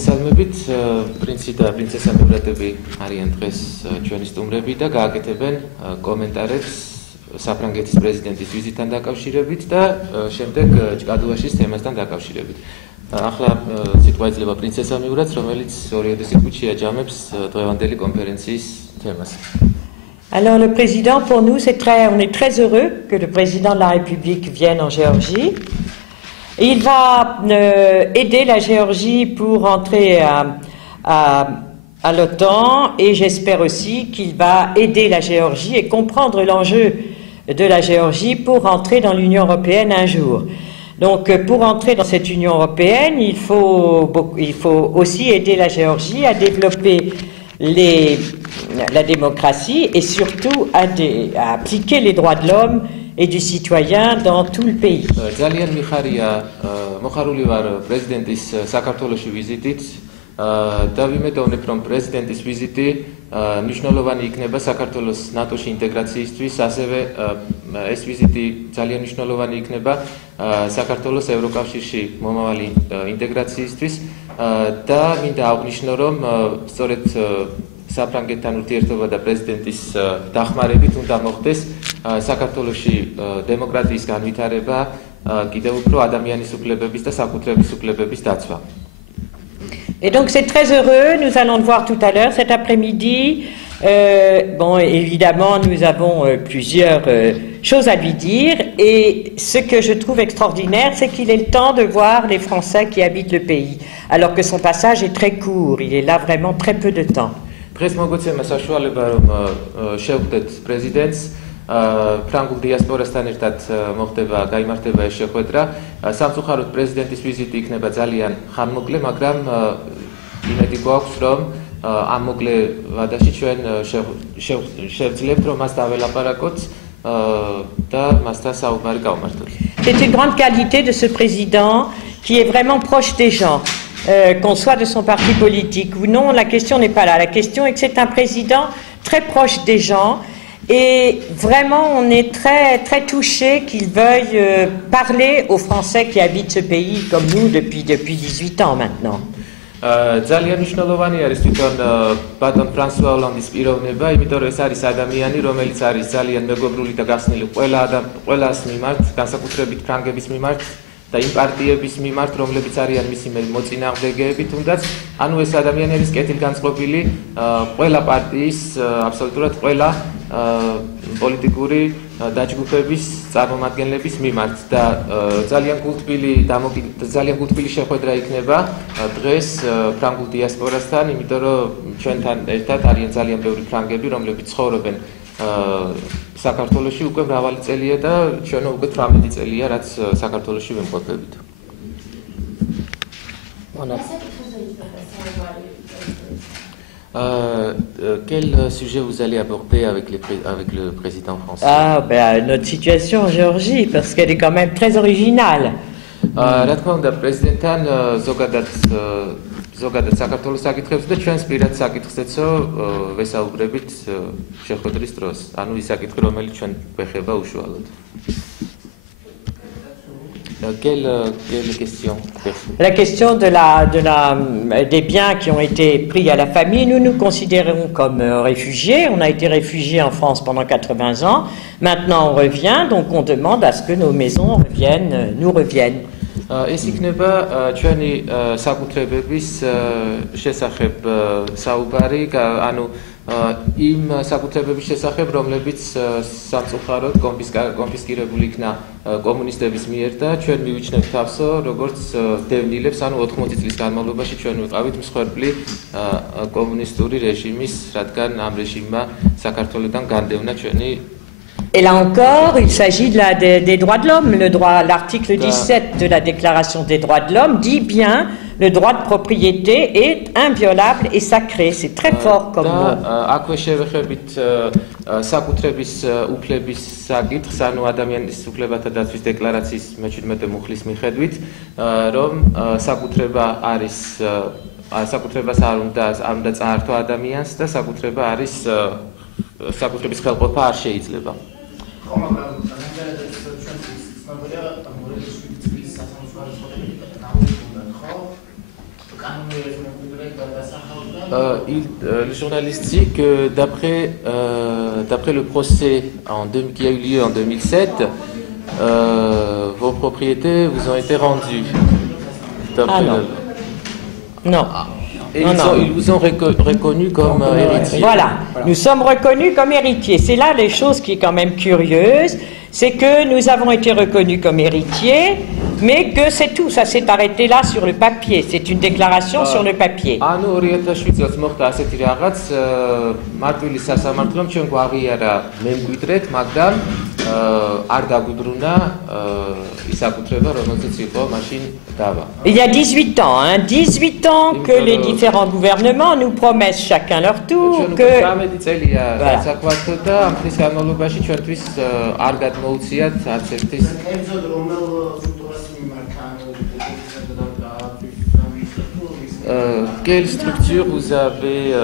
მოგესალმებით, პრინცი და პრინცესა მეგრატები არიან დღეს ჩვენი სტუმრები და გააკეთებენ კომენტარებს საფრანგეთის პრეზიდენტის ვიზიტთან დაკავშირებით და შემდეგ ჭკადუაშის თემასთან დაკავშირებით. ახლა სიტყვა ეძლევა პრინცესა მეგრატს, რომელიც 2 სიტყვით შეაჯამებს დღევანდელი კონფერენციის თემას. Alors le président, pour nous, on est très heureux que le président de la République vienne en Géorgie. Il va aider la Géorgie pour entrer à l'OTAN et j'espère aussi qu'il va aider la Géorgie et comprendre l'enjeu de la Géorgie pour entrer dans l'Union européenne un jour. Donc pour entrer dans cette Union européenne, il faut aussi aider la Géorgie à développer la démocratie et surtout à appliquer les droits de l'homme et du citoyen dans tout le pays. ძალიან მოხარული ვარ პრეზიდენტის საქართველოში ვიზიტით და ვიმედოვნებ რომ პრეზიდენტის ვიზიტი მნიშვნელოვანი იქნება საქართველოს ნატოში ინტეგრაციისთვის, ასევე ეს ვიზიტი ძალიან მნიშვნელოვანი იქნება საქართველოს ევროკავშირში მომავალი ინტეგრაციისთვის და მინდა აღვნიშნო რომ სწორედ საფრანგეთთან ურთიერთობა და პრეზიდენტის დახმარებით უნდა მოხდეს საქართველოში დემოკრატიის განვითარება, კიდევ უფრო ადამიანის უფლებების და საკუთრების უფლებების დაცვა. Et donc c'est très heureux, nous allons le voir tout à l'heure cet après-midi. Bon, évidemment, nous avons plusieurs choses à lui dire et ce que je trouve extraordinaire, c'est qu'il ait le temps de voir les Français qui habitent le pays, alors que son passage est très court, il est là vraiment très peu de temps. დღეს მოგოცემა საშუალება რომ შევხვდეთ პრეზიდენტს ფრანგულ დიასპორასთან ერთად მოხდება გაიმართება ეს შეხვედრა სამწუხაროდ პრეზიდენტის ვიზიტი იქნება ძალიან ხანმოკლე მაგრამ იმედი გვაქვს რომ ამ მოკლე ვადაში ჩვენ შევძლებთ რომ მას დაველაპარაკოთ და მასთან საუბარი გავმართოთ. C'est une grande qualité de ce président qui est vraiment proche des gens. Qu'on soit de son parti politique ou non, la question n'est pas là. La question est que c'est un président très proche des gens et vraiment on est très, très touché qu'il veuille parler aux Français qui habitent ce pays comme nous depuis 18 ans maintenant. ძალიან მნიშვნელოვანი არის თვითონ ბატონ ფრანსუა ოლანდის პიროვნება, იმიტომ რომ ეს არის ადამიანი, რომელიც არის ძალიან მეგობრული და გახსნილი ყველას მიმართ, განსაკუთრებით ფრანგების მიმართ. და იმ პარტიების მიმართ, რომლებიც არიან მისი მოწინააღმდეგეები, თუნდაც, ანუ ეს ადამიანი არის კეთილგანწყობილი ყველა პარტიის, აბსოლუტურად ყველა პოლიტიკური დაჯგუფების წარმომადგენლების მიმართ და ძალიან გულთბილი შეხვედრა იქნება დღეს ფრანგულ დიასპორასთან, იმიტომ რომ ჩვენთან ერთად არიან ძალიან ბევრი ფრანგები, რომლებიც ცხოვრობენ საქართველოში უკვე მრავალი წელია და ჩვენ უკვე 18 წელია რაც საქართველოში ვიმყოფებით. Quel sujet vous allez aborder avec le président français? Notre situation en Géorgie, parce qu'elle est quand même très originale. რა თქმა უნდა, პრეზიდენტთან ზოგადად საქართველოს საკითხებს და ჩვენს პირად საკითხზეცო ვესაუბრებით შეხვედრის დროს. ანუ ის საკითხი, რომელიც ჩვენ გვეხება უშუალოდ. Quelle question? La question des biens qui ont été pris à la famille, nous nous considérons comme réfugiés. On a été réfugiés en France pendant 80 ans. Maintenant on revient, donc on demande à ce que nos maisons nous reviennent. ეს იქნება ჩვენი საკუთრებების შესახებ საუბარი, ანუ იმ საკუთრებების შესახებ, რომლებიც სამწუხაროდ კონფისკირებული იქნა კომუნისტების მიერ და ჩვენ მივიჩნევთ თავსო, როგორც დევნილებს, ანუ 80 წლის განმავლობაში ჩვენ ვიყავით მსხვერპლი კომუნისტური რეჟიმის, რადგან ამ რეჟიმმა საქართველოსთან განდევნა ჩვენი. Et là encore, il s'agit des droits de l'homme. L'article 17 de la Déclaration des droits de l'homme dit bien le droit de propriété est inviolable et sacré. C'est très fort comme mot. აქვე შევეხებით საკუთრების უფლების საკითხს, ანუ ადამიანის უფლებათა დაცვის დეკლარაციის 17 მუხლის მიხედვით, რომ საკუთრებას არ უნდა წაართვა ადამიანს და საკუთრების ხელყოფა არ შეიძლება. Le journaliste dit que d'après le procès qui a eu lieu en 2007, vos propriétés vous ont été rendues. Ah non. Non. Et ils vous ont reconnu comme héritier. Voilà, nous sommes reconnus comme héritiers. C'est là les choses qui est quand même curieuse, c'est que nous avons été reconnus comme héritiers, mais que c'est tout, ça s'est arrêté là sur le papier. C'est une déclaration sur le papier. Il y a 18 ans, 18 ans que les différents gouvernements nous promettent chacun leur tour que... Quelle structure vous avez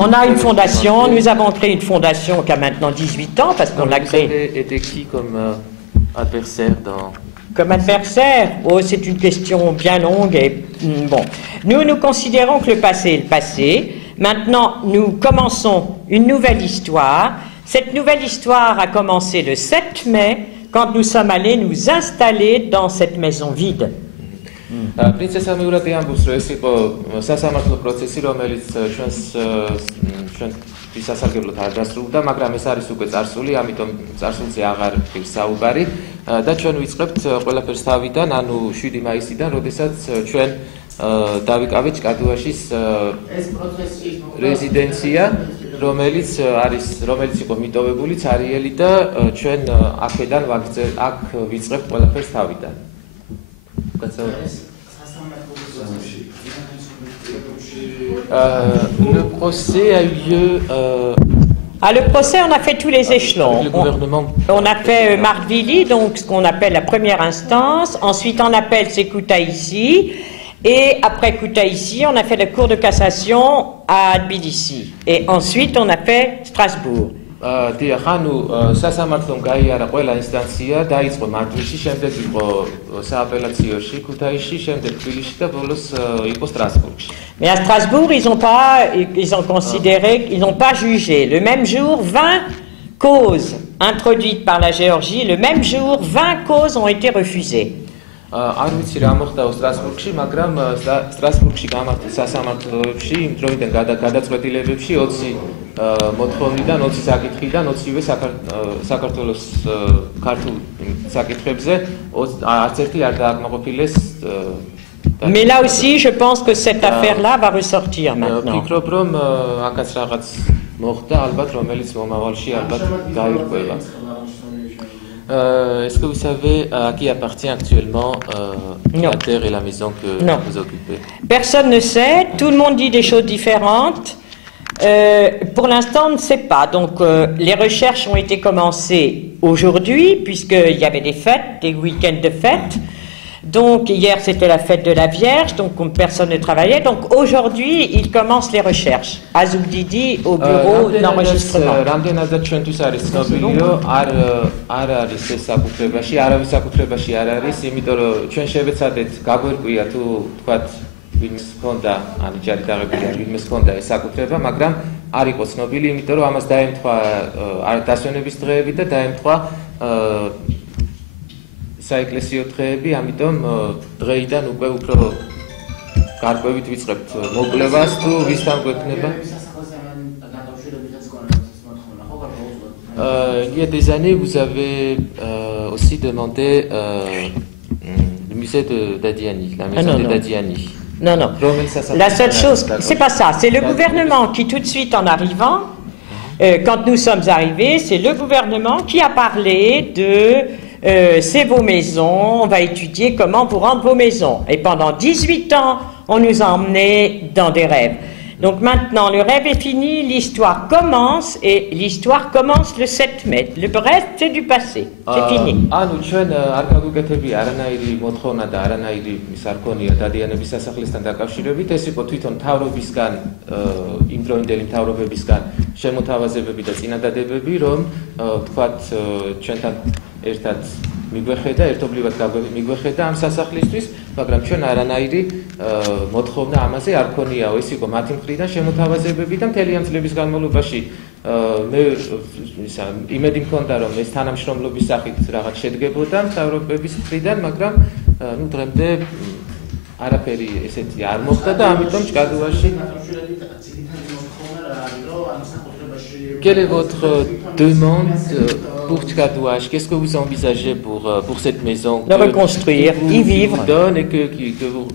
On a une fondation, nous avons créé une fondation qui a maintenant 18 ans parce qu'on l'a créée. Vous avez été qui comme adversaire dans... Comme adversaire, oh, c'est une question bien longue et bon. Nous considérons que le passé est le passé. Maintenant, nous commençons une nouvelle histoire. Cette nouvelle histoire a commencé le 7 mai quand nous sommes allés nous installer dans cette maison vide. Princesa Miura Deambus, ეს იყო სასამართლო პროცესი, რომელიც ჩვენთვის სასარგებლოდ არ დასრულდა, მაგრამ ეს არის უკვე წარსული, ამიტომ წარსულზე აღარ ღირს საუბარი და ჩვენ ვიწყებთ ყველაფერს თავიდან, ანუ 7 მაისიდან, როდესაც ჩვენ დავიკავეთ ჭკადუაშის რეზიდენცია, რომელიც იყო მიტოვებული ცარიელი და ჩვენ აქედან აქ ვიწყებთ ყველაფერს თავიდან. Le procès a eu lieu. Le procès, on a fait tous les échelons. Le gouvernement. On a fait Markvili, donc ce qu'on appelle la première instance. Ensuite, en appel, c'est Koutaïssi. Et après Koutaïssi, on a fait la cour de cassation à Tbilissi. Et ensuite, on a fait Strasbourg. Diახანუ სასამართლომ გაიარა ყველა ინსტანცია, დაიწყო მარტვილში, შემდეგ იყო სააპელაციოში, ქუთაისში, შემდეგ თბილისში და ბოლოს იყო სტრასბურგში. Mais à Strasbourg, ils ont considéré, ils n'ont pas jugé. Le même jour, 20 causes introduites par la Géorgie, le même jour, 20 causes ont été refusées. არ ვიცი რა მოხდა სტრასბურგში, მაგრამ სტრასბურგში გამართულ სასამართლოებში იმ დროიდან გადაწყვეტილებებში 20 მოთხოვნიდან, 20 საკითხიდან 20-ვე საქართველოს ქართულ საკითხებზე არც ერთი არ დააკმაყოფილეს. Mais là aussi, je pense que cette affaire-là va ressortir maintenant. ვფიქრობ, რომ აქაც რაღაც მოხდა, albათ, რომელიც მომავალში albათ გაირკვევა. Est-ce que vous savez à qui appartient actuellement la terre et la maison que vous occupez? Personne ne sait, tout le monde dit des choses différentes. Pour l'instant, on ne sait pas. Donc, les recherches ont été commencées aujourd'hui, puisqu'il y avait des fêtes, des week-ends de fêtes. Donc, hier, c'était la fête de la Vierge, donc personne ne travaillait. Donc, aujourd'hui, ils commencent les recherches. À Zougdidi, au bureau d'enregistrement. ვინმეს ჰქონდა ანუ ჯარიდაღებიდან ვინმეს ჰქონდა ეს საკუთრება, მაგრამ არ იყო ცნობილი, იმიტომ რომ ამას დაემთხვა დასვენების დღეები და დაემთხვა საეკლესიო დღეები, ამიტომ დღეიდან უკვე უფრო გარკვევით ვიწყებთ მოკვლევას თუ ვისთან გვექნება. Il y a des années, vous avez aussi demandé le musée de Dadiani, la maison de Dadiani. Non, non. La seule chose, c'est pas ça. C'est le gouvernement qui, tout de suite en arrivant, quand nous sommes arrivés, c'est le gouvernement qui a parlé de c'est vos maisons, on va étudier comment vous rendre vos maisons. Et pendant 18 ans, on nous a emmenés dans des rêves. Donc maintenant, le rêve est fini, l'histoire commence, et l'histoire commence le 7 mai. Le reste, c'est du passé. C'est fini. ანუ ჩვენ არ გაგვიკეთებია არანაირი მოთხოვნა და არანაირი ის არ ქონია დადიანების სასახლესთან დაკავშირებით. ეს იყო თვითონ მთავრობისგან, იმ დროინდელი მთავრობებისგან შემოთავაზებები და წინადადებები, რომ ვთქვათ, ჩვენთან ერთად მიგვეხედა ერთობლივად მიგვეხედა ამ სასახლისთვის, მაგრამ ჩვენ არანაირი მოთხოვნა ამაზე არ ქონიაო. ეს იყო მათი მხრიდან შემოთავაზებები და მთელი ამ წლების განმავლობაში მე იმედი მქონდა რომ ეს თანამშრომლობის სახით რაღაც შედგებოდა მთავრობების მხრიდან, მაგრამ ნუ დღემდე არაფერი ესეთი არ მოხდა და ამიტომ ჭკადუაში Quelle est votre demande pour Tchadouache? Qu'est-ce que vous envisagez pour cette maison? De reconstruire, y vivre. Et que vous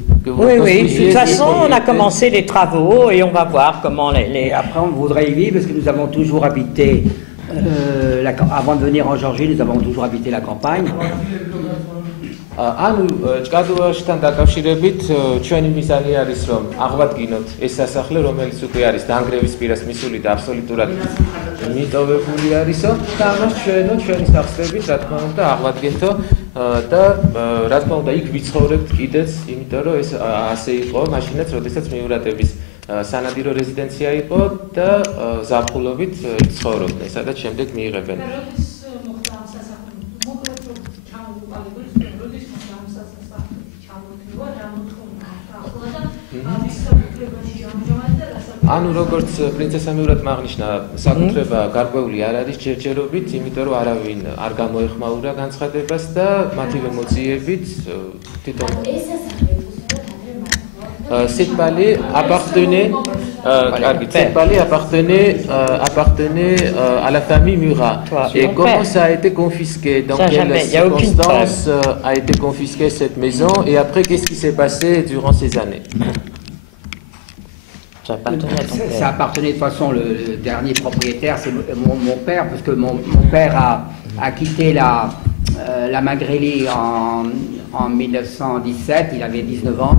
oui, de toute façon, on a commencé les travaux et on va voir comment les... Et après, on voudrait y vivre parce que nous avons toujours habité, avant de venir en Géorgie, nous avons toujours habité la campagne. ანუ ჭკადუაშთან დაკავშირებით ჩვენი მიზანი არის რომ აღვადგინოთ ეს სასახლე რომელიც უკვე არის დანგრევის პირას მისული და აბსოლუტურად მიტოვებული არისო და ამას ჩვენი სახსრებით რა თქმა უნდა აღვადგინთო და რა თქმა უნდა იქ ვიცხოვრებთ კიდეც იმიტომ რომ ეს ასე იყო მაშინაც როდესაც მიურატების სანადირო რეზიდენცია იყო და ზაფხულობით იქ ცხოვრობდნენ სადაც შემდეგ მიიღებენ ანუ როგორც პრინცესა მიურატმა აღნიშნა, საკუთრება გარკვეული არ არის ჯერჯერობით, იმიტომ რომ არავინ არ გამოეხმაურა განცხადებას და მათივე მოძიებით თვითონ cette palais appartenait à la famille Murat. Et comment ça a été confisqué? Dans quelles circonstances a été confisquée cette maison? Et après, qu'est-ce qui s'est passé durant ces années? Ça appartenait de toute façon, le dernier propriétaire, c'est mon père, parce que mon père a quitté la Magrélie en 1917, il avait 19 ans.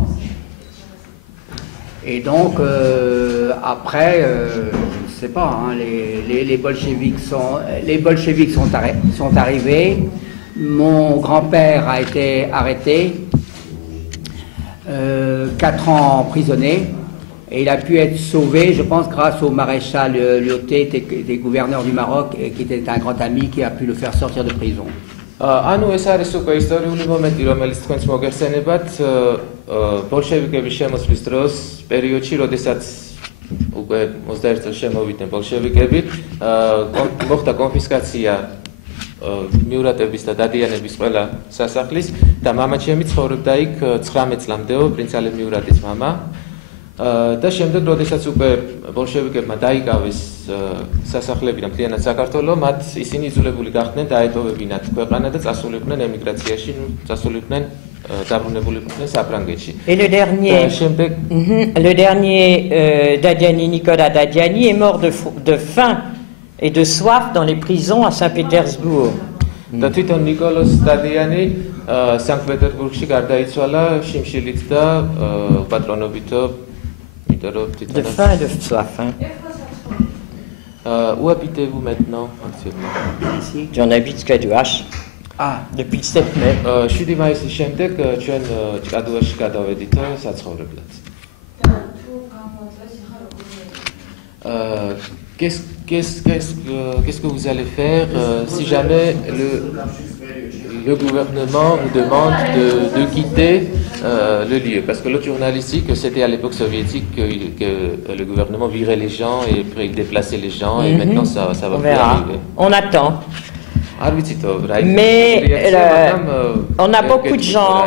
Et donc, après, je ne sais pas, hein, les bolcheviks sont arrivés. Mon grand-père a été arrêté, 4 ans emprisonné, et il a pu être sauvé, je pense, grâce au maréchal Lyoté, des gouverneurs du Maroc, qui était un grand ami qui a pu le faire sortir de prison. ანუ ეს არის უკვე ისტორიული მომენტი, რომელიც თქვენს მოგეხსენებათ ბოლშევიკების შემოსვლის დროს, პერიოდში, როდესაც უკვე 21 წელს შემოვიდნენ ბოლშევიკები, მოხდა კონფისკაცია მიურატების და დადიანების ყველა სასახლის და მამაჩემი ცხოვრობდა იქ 19 წლამდეო, პრინც ალე მიურატის მამა. და შემდეგ, როდესაც უკვე ბოლშევიკებმა დაიკავეს სასახლები და მთლიანად საქართველო, მათ ისინი იძულებული გახდნენ დაეტოვებინათ ქვეყანა და წასულიყვნენ ემიგრაციაში, წასულიყვნენ დაბრუნებულიყვნენ საფრანგეთში. Et le dernier Dadiani, Nicolas Dadiani, est mort de faim et de soif dans les prisons à Saint-Pétersbourg. და თვითონ ნიკოლოზ დადიანი სანქტ-პეტერბურგში გარდაიცვალა შიმშილით და პატრონობითო De faim et de soif. Hein. Où habitez-vous maintenant actuellement? Ici. J'en habite Tchadouache. Ah, depuis le 7 mai. 7 მაისის შემდეგ ჩვენ ჭკადუაში გადავედით საცხოვრებლად. Qu'est-ce que vous allez faire si jamais le gouvernement vous demande de quitter le lieu? Parce que l'autre journaliste dit que c'était à l'époque soviétique que le gouvernement virait les gens et après il déplaçait les gens et maintenant ça va plus arriver. On attend. Mais on a beaucoup de gens.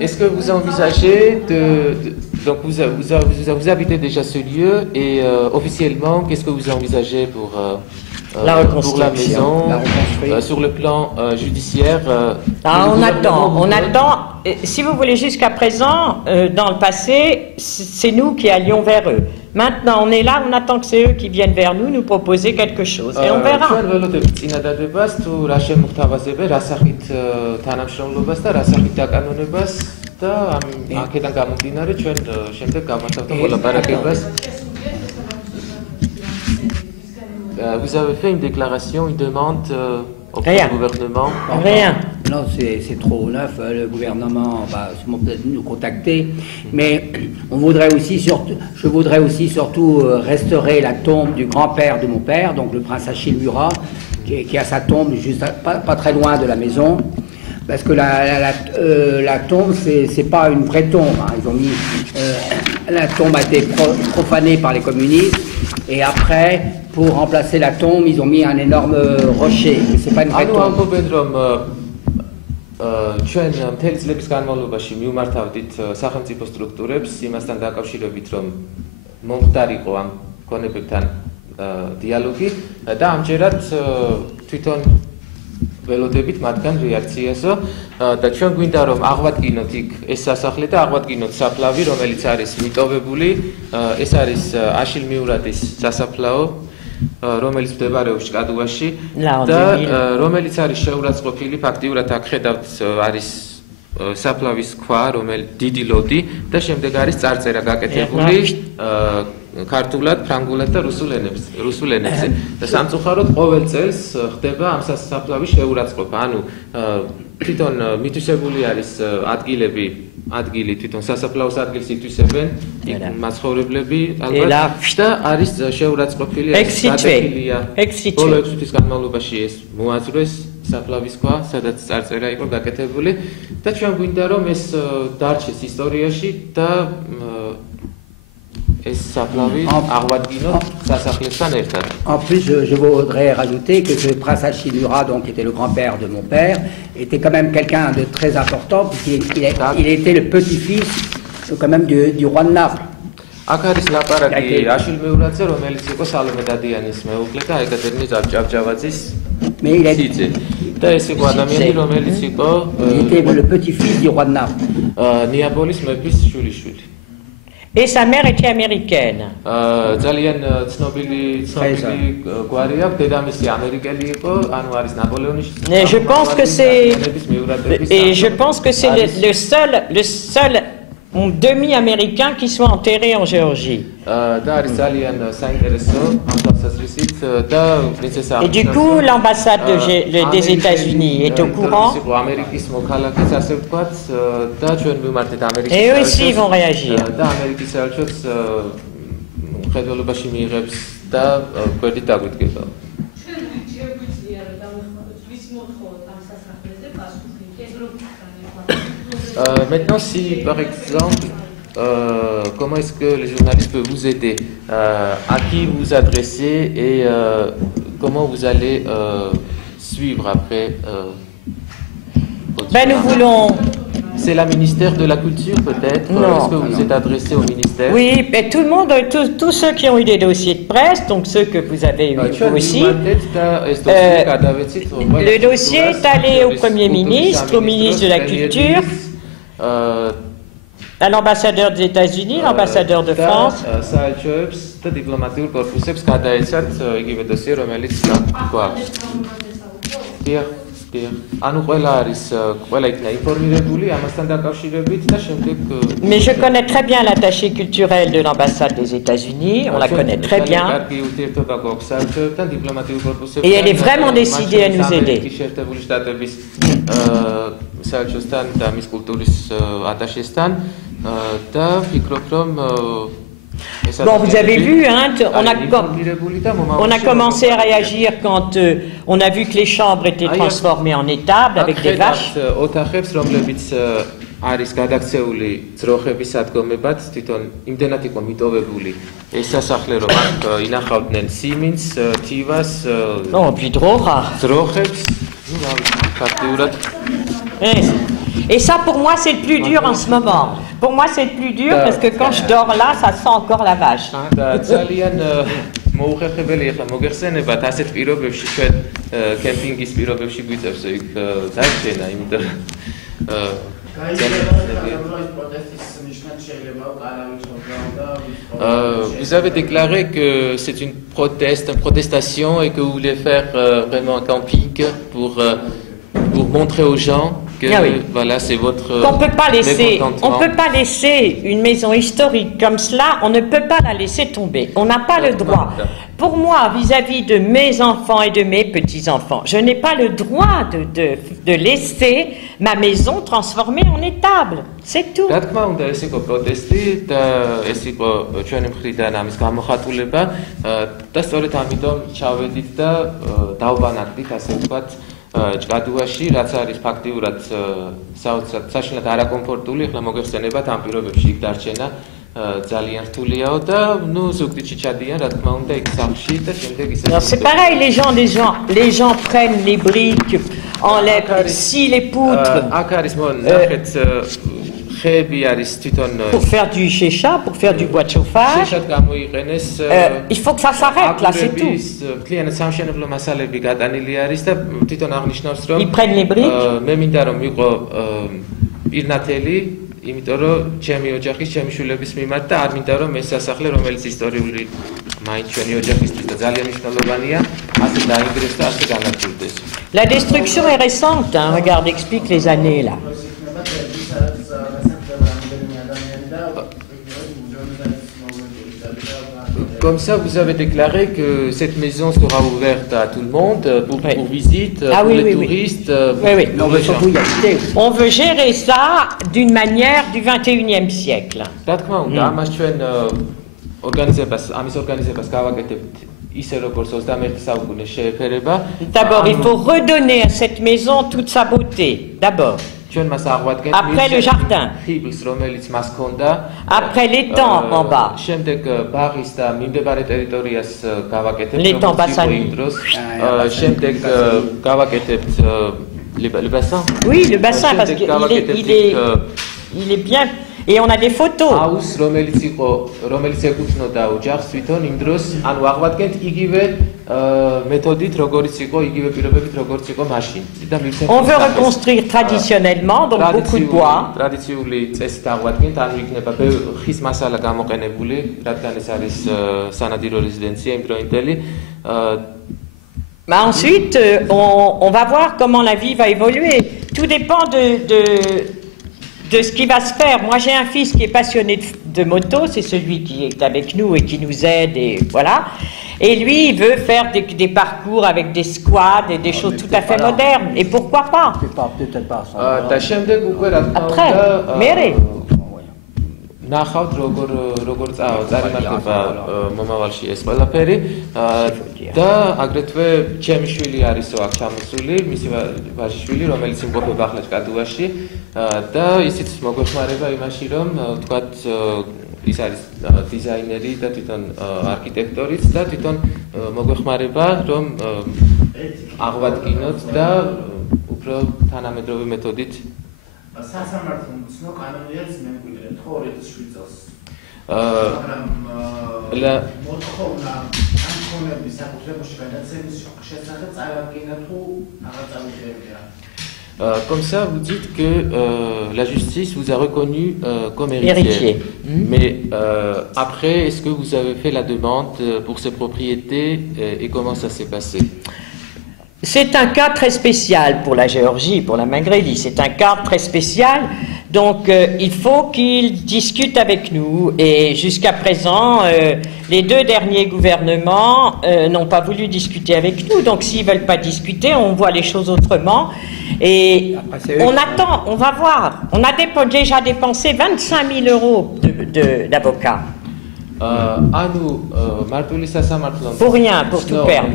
Est-ce que vous envisagez donc vous habitez déjà ce lieu et officiellement qu'est-ce que vous envisagez pour la reconstruction, sur le plan judiciaire? On attend. Si vous voulez, jusqu'à présent, dans le passé, c'est nous qui allions vers eux. Maintenant, on est là, on attend que c'est eux qui viennent vers nous, nous proposer quelque chose. Et on verra. Vous avez fait une déclaration, une demande auprès du gouvernement? Rien. Non, c'est trop neuf. Le gouvernement va sûrement peut-être nous contacter. Mais je voudrais aussi surtout restaurer la tombe du grand-père de mon père, donc le prince Achille Murat, qui a sa tombe juste pas très loin de la maison. Parce que la tombe, c'est pas une vraie tombe. Hein. Ils ont mis la tombe a été profanée par les communistes, et après, pour remplacer la tombe, ils ont mis un énorme rocher. C'est pas une vraie tombe. ჩვენ მთელი წლების განმავლობაში მივმართავდით სახელმწიფო სტრუქტურებს იმასთან დაკავშირებით, რომ მომხდარიყო ამ ქონებებთან დიალოგი და ამჯერად თვითონ ველოდებით მათგან რეაქციასო და ჩვენ გვინდა რომ აღვადგინოთ იქ ეს სასახლე და აღვადგინოთ საფლავი, რომელიც არის მიტოვებული, ეს არის აშილ მიურატის სასაფლაო, რომელიც მდებარეობს კადუაში და რომელიც არის შეურაცხყოფილი, ფაქტიურად აქ ხედავთ არის საფლავის ქვა, რომელიც დიდი ლოდი და შემდეგ არის წარწერა გაკეთებული ქართულად, ფრანგულად და რუსულ ენებზე. და სამწუხაროდ ყოველ წელს ხდება ამ საფლავის შეურაცხყოფა. ანუ თვითონ მითვისებული არის ადგილი თვითონ სასაფლაოს ადგილს ითვისებენ იქ მაცხოვრებლები ალბათ და არის შეურაცხყოფილი გადაჭრილია. ბოლო 6 თვის განმავლობაში ეს მოაწყვეს საფლავის ქვა, სადაც წარწერა იყო გაკეთებული და ჩვენ გვინდა რომ ეს დარჩეს ისტორიაში და En plus, je voudrais rajouter que ce prince Achille Murat, donc, qui était le grand-père de mon père, était quand même quelqu'un de très important, puisqu'il était le petit-fils quand même du roi de Naples. Mais il était le petit-fils du roi de Naples. Et sa mère était américaine. Et je pense que c'est le seul demi-américain qui soit enterré en Géorgie. Et du coup, l'ambassade des États-Unis est au courant. Et eux aussi vont réagir. Maintenant, si par exemple, comment est-ce que les journalistes peuvent vous aider, à qui vous adresser et comment vous allez suivre après nous voulons... C'est la ministère de la Culture peut-être? Est-ce que vous êtes adressé au ministère? Oui, et tout le monde, tous ceux qui ont eu des dossiers de presse, donc ceux que vous avez eu vous aussi, le dossier est allé au Premier ministre, au ministre de la Culture, à l'ambassadeur des États-Unis, l'ambassadeur de France. Mais je connais très bien l'attaché culturel de l'ambassade des États-Unis, on la connaît très bien. Et elle est vraiment décidée à nous aider. Bon, vous avez vu, hein, on a commencé à réagir quand on a vu que les chambres étaient transformées en étables avec des vaches. არის გადაქცეული ძროხების სადგომებად, თვითონ იმდენად იყო მიტოვებული ეს სასახლე, რომ აქ ინახავდნენ სიმინდს, თივას, ძროხებს, ფაქტიურად. Et ça, pour moi, c'est le plus dur en ce moment. Pour moi, c'est le plus dur parce que quand je dors là, ça sent encore la vache. მოუხერხებელი ახლა მოგეხსენებათ ასეთ პირობებში ჩვენ კემპინგის პირობებში გვიწევს იქ დაიჭენა, იმიტომ vous avez déclaré que c'est une protestation et que vous voulez faire vraiment un camping pour montrer aux gens que voilà, c'est votre qu'on peut pas laisser, mécontentement. on peut pas laisser une maison historique comme cela, on ne peut pas la laisser tomber. On n'a pas le droit. Pour moi, vis-à-vis de mes enfants et de mes petits-enfants, je n'ai pas le droit de laisser ma maison transformée en étable. C'est tout. რა თქმა უნდა, ეს იყო პროტესტი და ეს იყო ჩვენი მხრიდან ამის გამოხატულება და სწორედ ამიტომ ჩავედით და დავბანაკდით, ასე ვთქვათ, ჭკადუაში, რაც არის ფაქტიურად საოცრად საშინლად არაკომფორტული, ახლა მოგეხსენებათ ამ პირობებში იქ დარჩენა ძალიან რთულიაო და ნუ ზუგდიდში ჩადიან, რა თქმა უნდა, იქ სახლში და შემდეგ ისე. C'est pareil, les gens prennent les briques, enlèvent scie les poutres. აქ არის ნახეთ ხეები არის თვითონ pour faire du chécha, pour faire du bois de chauffage. შეშად გამოიყენეს Il faut que ça s'arrête, là, c'est tout. მთლიანად სამშენებლო მასალები გატანილი არის და თვითონ აღნიშნავს რომ Ils prennent les briques. მე მინდა რომ იყო პირნათელი, იმიტომ რომ ჩემი ოჯახის, ჩემი შვილების მიმართ და არ მინდა რომ ეს სასახლე, რომელიც ისტორიული მაინც ჩვენი ოჯახისთვის და ძალიან მნიშვნელოვანია, ასე დაინგრეს და ასე განადგურდეს. La destruction est récente, hein. Regarde, explique les années là. Comme ça, vous avez déclaré que cette maison sera ouverte à tout le monde pour visite, pour les touristes. Oui. On veut surtout y habiter. On veut gérer ça d'une manière du 21e siècle. D'abord, il faut redonner à cette maison toute sa beauté. D'abord. Après le jardin. Après l'étang en bas. L'étang Bassani. Le bassin. Oui, le bassin, parce qu'il est bien. Et on a des photos. On veut reconstruire traditionnellement, donc beaucoup de bois. Mais ensuite, on va voir comment la vie va évoluer. Tout dépend de ce qui va se faire. Moi, j'ai un fils qui est passionné de moto, c'est celui qui est avec nous et qui nous aide, et voilà. Et lui, il veut faire des parcours avec des squads et des choses tout à fait modernes. Et pourquoi pas? Peut-être pas ça. Après, méré. ნახავთ როგორ წარიმატება მომავალში ეს ყველაფერი და აგრეთვე ჩემი შვილი არისო აქ ჩამოსული, მისი ვაჟიშვილი, რომელიც იმყოფება ახლა ჭკადუაში და ისიც მოგვეხმარება იმაში, რომ ვთქვათ ის არის დიზაინერი და თვითონ არქიტექტორიც და თვითონ მოგვეხმარება, რომ აღვადგინოთ და უფრო თანამედროვე მეთოდით სასამართლო მცნო კანონიაც მემკვიდრეთ ხო 2007 წელს. მაგრამ მოთხოვნა ამ ხონების საკუთრებაში გადაცემის შესახებ წარადგინა თუ აღარ წავიდგებია. Comme ça, vous dites que la justice vous a reconnu comme héritier. Mais après, est-ce que vous avez fait la demande pour ces propriétés et comment ça s'est passé? C'est un cas très spécial pour la Géorgie, pour la Mingrélie. C'est un cas très spécial. Donc, il faut qu'ils discutent avec nous. Et jusqu'à présent, les deux derniers gouvernements n'ont pas voulu discuter avec nous. Donc, s'ils ne veulent pas discuter, on voit les choses autrement. Et on attend, on va voir. On a déjà dépensé 25 000 euros d'avocats. Pour rien, pour tout perdre.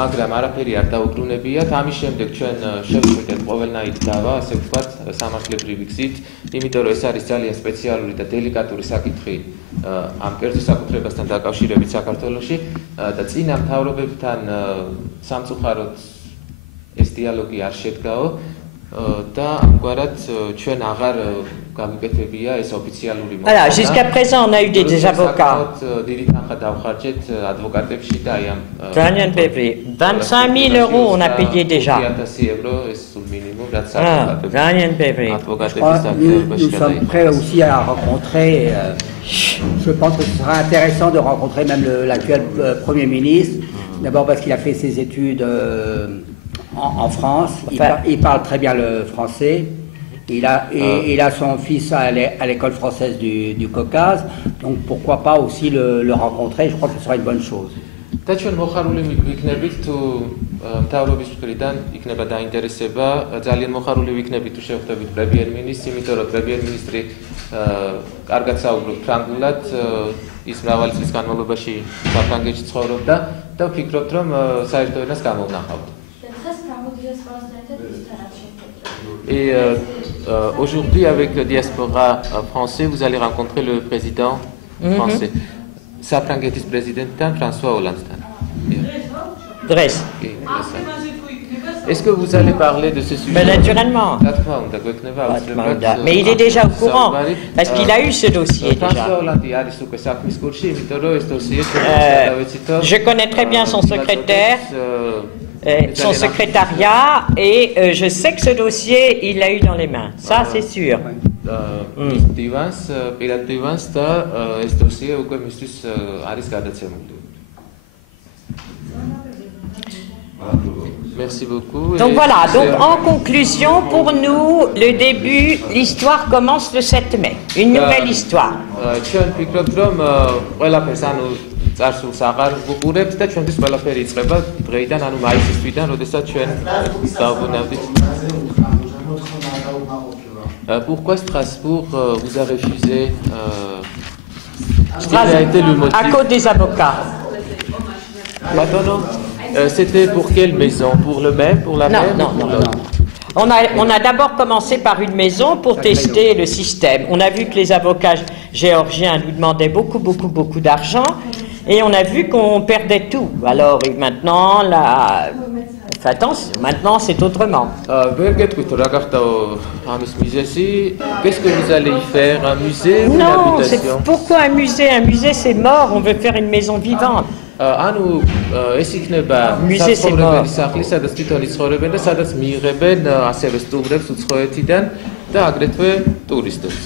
მაგრამ არაფერი არ დაუბრუნებიათ. ამის შემდეგ ჩვენ შევწყვეტეთ ყოველნაირ დავა, ასე ვთქვათ, სამართლებრივი გზით, იმიტომ რომ ეს არის ძალიან სპეციალური და დელიკატური საკითხი ამ კერძო საკუთრებასთან დაკავშირებით საქართველოში და წინა მთავრობებთან სამწუხაროდ ეს დიალოგი არ შედგაო და ამგვარად ჩვენ აღარ გავიკეთებია ეს ოფიციალური მოხდა. Voilà, jusqu'à présent on a eu des avocats. დიდი თანხა დავხარჯეთ ადვოკატებში და აი ამ 25 000 euros on a payé déjà. 1000 euro ეს სულ მინიმუმ რაც Nous sommes prêts aussi à rencontrer, je pense que ce sera intéressant de rencontrer même l'actuel Premier ministre, d'abord parce qu'il a fait ses études en France. Enfin, Il parle très bien le français. Il a son fils à l'école française du Caucase. Donc pourquoi pas aussi le rencontrer. Je crois que ce sera une bonne chose. და ჩვენ მოხარული ვიქნებით თუ მთავრობის მხრიდან იქნება დაინტერესება, ძალიან მოხარული ვიქნებით თუ შევხვდებით პრემიერ-მინისტრს, იმიტომ რომ პრემიერ-მინისტრი კარგად საუბრობს ფრანგულად, ის მრავალი წლის განმავლობაში საფრანგეთში ცხოვრობდა და ვფიქრობთ რომ საერთო ენას გამოვნახავთ. Et aujourd'hui avec le diaspora français, vous allez rencontrer le président français. საფრანგეთის პრეზიდენტთან François Hollande-თან. Dres. Est-ce que vous allez parler de ce sujet? Mais naturellement. Mais il est déjà au courant, parce qu'il a eu ce dossier déjà. Je connais très bien son secrétaire, son secrétariat, et je sais que ce dossier, il l'a eu dans les mains. Ça, c'est sûr. Merci beaucoup. Donc voilà, donc en conclusion, pour nous, le début, l'histoire commence le 7 mai. Une nouvelle histoire. Pourquoi Strasbourg vous a refusé quel a été le motif? À cause des avocats. Pardon, c'était pour quelle maison? Pour le même? Pour la même? Non. On a d'abord commencé par une maison pour tester le système. On a vu que les avocats géorgiens nous demandaient beaucoup d'argent et on a vu qu'on perdait tout. Alors maintenant, maintenant c'est autrement. Qu'est-ce que vous allez y faire? Un musée ou une Non, habitation? pourquoi un musée? Un musée c'est mort, on veut faire une maison vivante. ანუ ეს იქნება საცხოვრებელი სახლი, სადაც თვითონ იცხოვრებენ და სადაც მიიღებენ ასევე სტუმრებს უცხოეთიდან და აგრეთვე ტურისტებს.